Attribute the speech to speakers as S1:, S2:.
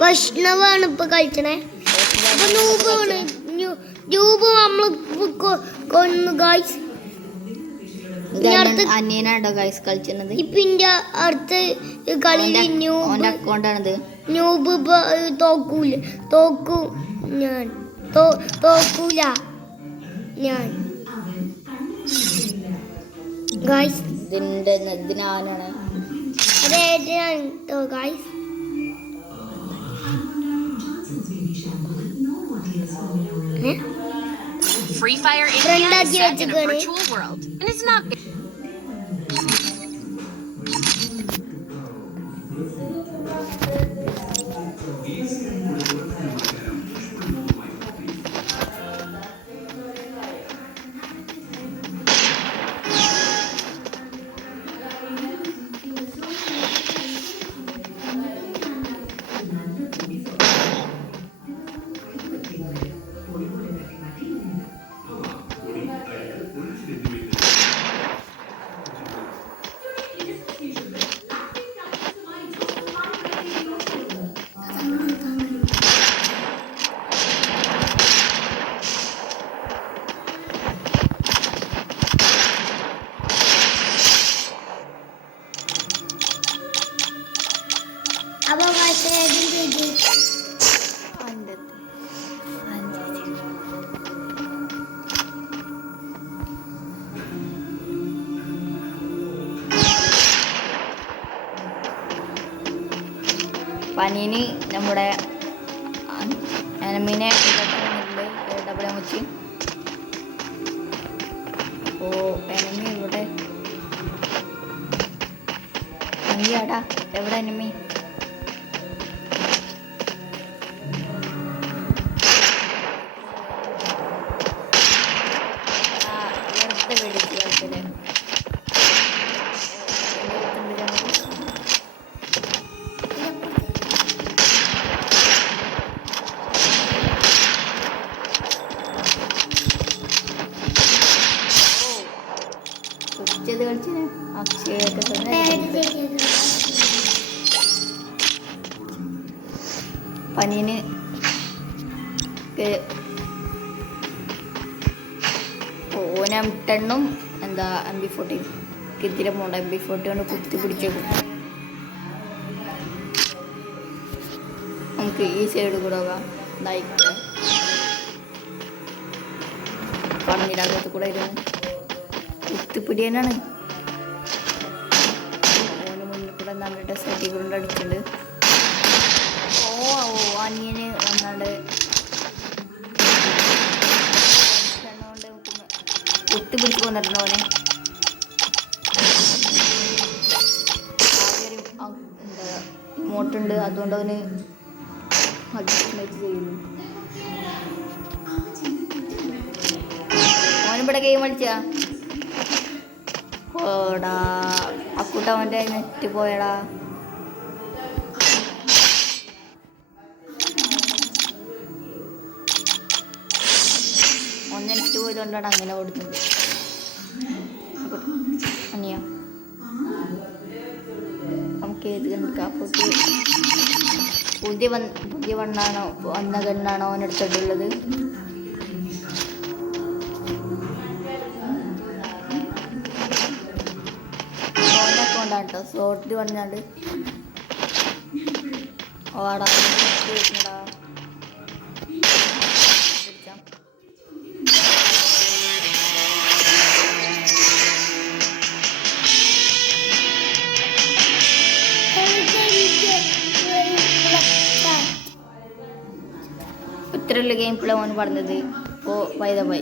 S1: വൈഷ്ണവാണ് ഇപ്പൊ കഴിച്ചണേ അപ്പൊ നൂബാണ്. രൂപ നമ്മൾ കൊന്നു ഗായ്സ്
S2: അന്യനാട്ടോ ഗൈസ് കളിച്ചിരുന്നത്?
S1: ഇപ്പൊ ഇന്റെ അടുത്ത കളിയിൽ
S2: അക്കൗണ്ടാണിത്
S1: ന്യൂബ് തോക്കൂല. തോക്കൂ ഞാൻ. തോക്കൂല. ഞാൻ. ഗായ്സ്
S2: ഇതിന്റെ ഇതിനാണ്
S1: അതെ guys
S3: free fire set in a virtual world, and it's not.
S2: പനീന് നമ്മുടെ ഡബിളെ മുച്ച് ഓ എനമി ഇവിടെ. എന്തിയാടാ എവിടെ എനിമി പനീന് ഓന ടെണ്ണും എന്താ എം ബി ഫോർട്ടി കിത്തിരി പോണ്ട എം ബി ഫോർട്ടി കൊണ്ട് കുത്തി പിടിച്ചേക്കും. നമുക്ക് ഈ സൈഡ് കൂടെ പോകാം. കൂടെ ഇരുന്ന്. കുത്തിപ്പിടിയനാണ്. മുന്നിൽ സെറ്റി കൊണ്ട് അടിച്ചിട്ടുണ്ട് ഓ ഓ അനിയന് വന്നാണ്ട് കുത്തി പിടിച്ച് ഒരു അ- എന്താ അതുകൊണ്ട് അവന് അഡ്ജസ്റ്റ്മെന്റ് ചെയ്യുന്നു. ഓനിവിടെ ഗെയിം കളിച്ചാ? അവന്റെ നെറ്റ് പോയടാ. ഒന്ന് നെറ്റ് പോയതുകൊണ്ടാണ് അങ്ങനെ ഓടുന്നത് അനിയ. നമുക്ക് ഏത് കണ്ടിക്കാം പുതിയ വന്ന് പുതിയ വണ്ണാണോ വന്ന കണ്ണാണോ അവനെടുത്തിട്ടുള്ളത് കൊണ്ടാണ് കേട്ടോ സോർട്ട് പറഞ്ഞാണ്ട് ഓടാ. ഇത്രയുള്ള ഗെയിം പ്ലേ ഓൻ പറഞ്ഞത്. ഓ ബൈ ദ ബൈ